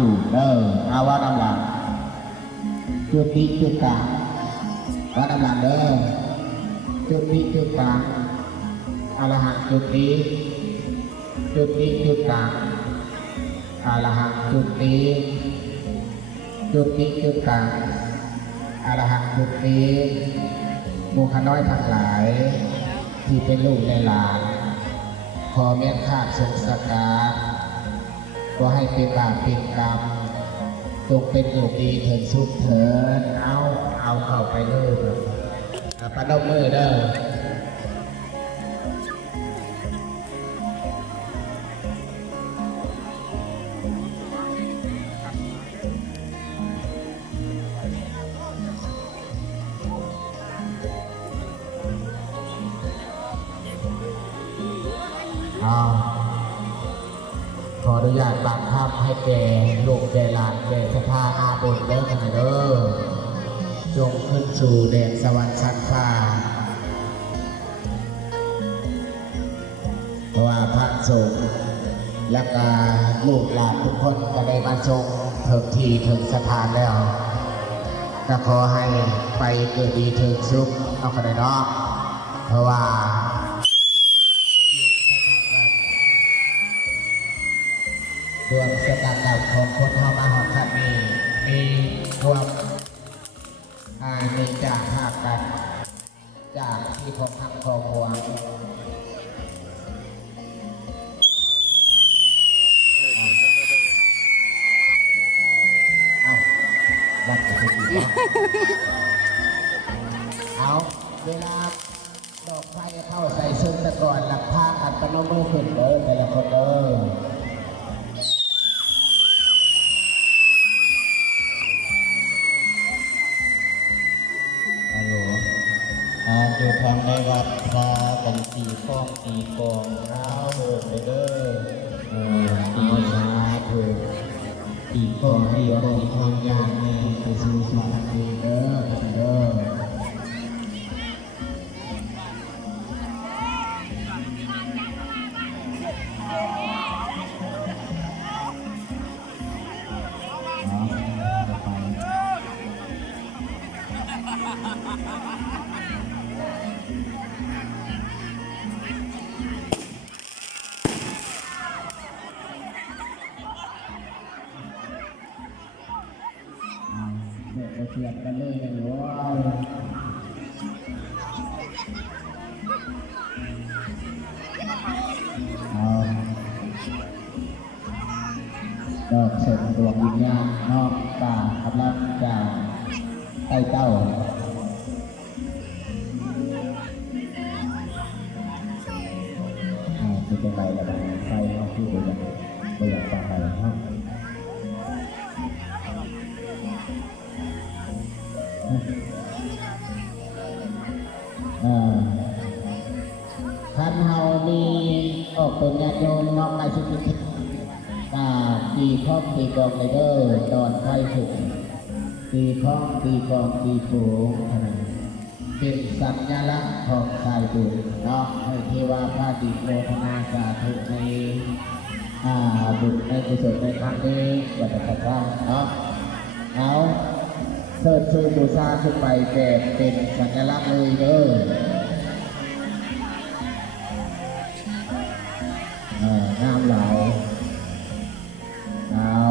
สูงเด้อเอาว่าน้ำหลังจุดนี้จุดกลางว่าน้ำหลังเด้อจุดนี้จุดกลางอรหันต์จุดนี้จุดนี้จุดกลางอรหันต์จุดนี้จุดนี้จุดกลางอรหันต์จุดนี้หมู่ขน้อยทั้งหลายที่เป็นลูกในหลานขอเมียนขาดสงสการก็ให้เป็นบาปเป็นกรรมจงเป็นอยู่ดีเถิดสุขเถิดเอาเข้าไปเลยปนมมือเด้อขออนุญาตบังคับให้แก่ลูกแก่หลานแก่สภาอาบุญเด้อกันเด้อจงขึ้นสู่แดนสวรรค์ชั้นฟ้าเพราะว่าพระสงฆ์และก็ลูกหลานทุกคนก็ได้มาทรงถึงที่ถึงสถานแล้วก็ขอให้ไปเกิดดีถึงสุขเอากันได้เนาะเพราะว่าดวงชะตากรรมของคนทำมาหอคันนี้มีความมีจากภาคกันจากที่ของทางครอบครัววัดจะเป็นอีกเอาเวลาดอกไฟเข้าใส่ซึ่งตะกอนหลักผ้าอัดตะโนมือขึ้นเลยแต่ละคนเลยอยู่ทางในวัดพากันตีฟ้องตีกองเท้าเดินไปเด้อตีช้าเถิดตีกองตีกองทางยานนี่ไปสู่สวรรค์เด้อเทียบกันเลยว้าวดอกเสร็จดวงวิญญาณนอกตากำลังจะใต้เต้าจะเป็นไรระบายไฟเข้าที่บริเวณบริเวณปลาไหลครับท่านเฮามีออกเป็นญาติโยมน้องนายสุขิตตีข้องตีกองเลยเด้อตอนไฟฉุกตีข้องตีกองตีฝูงเป็นสัญลักษณ์ของสายบุญเนาะให้เทวาพาดิโมทนาสาธุในบุญในกุศลในครั้งนี้อย่าไปขัดข้องเนาะเอาเชิดชูบูชาขึ้นไปแบบเป็นสัญลักษณ์เลยเด้อน้ำไหลเอา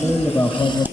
นี่จะบอกคนว่า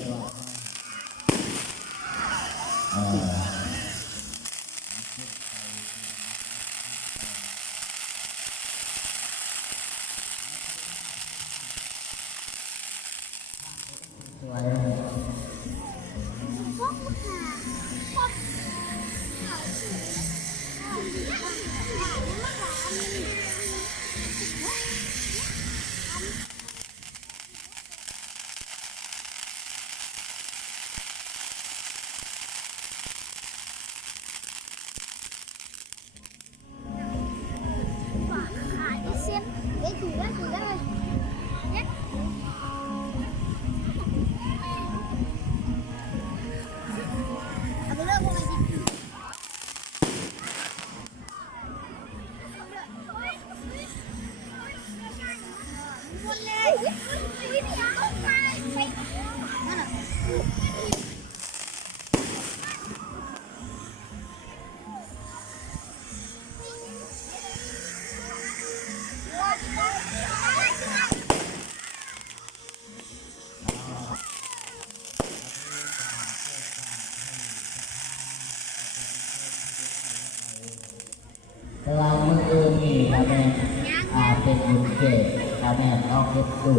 จกอาแม่เอาเก็บดู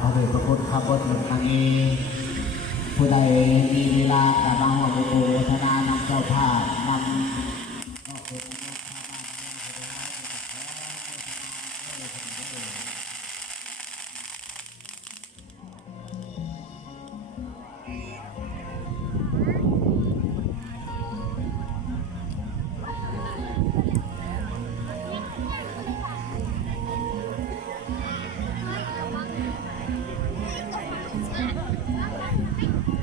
พระเดชพระคุณข้าพเจ้าทางนี้ผู้ใดมีเวลาจะมาหอบูธนานำเจ้าภาพนำ Hãy subscribe cho kênh Ghiền Mì Gõ để không bỏ lỡ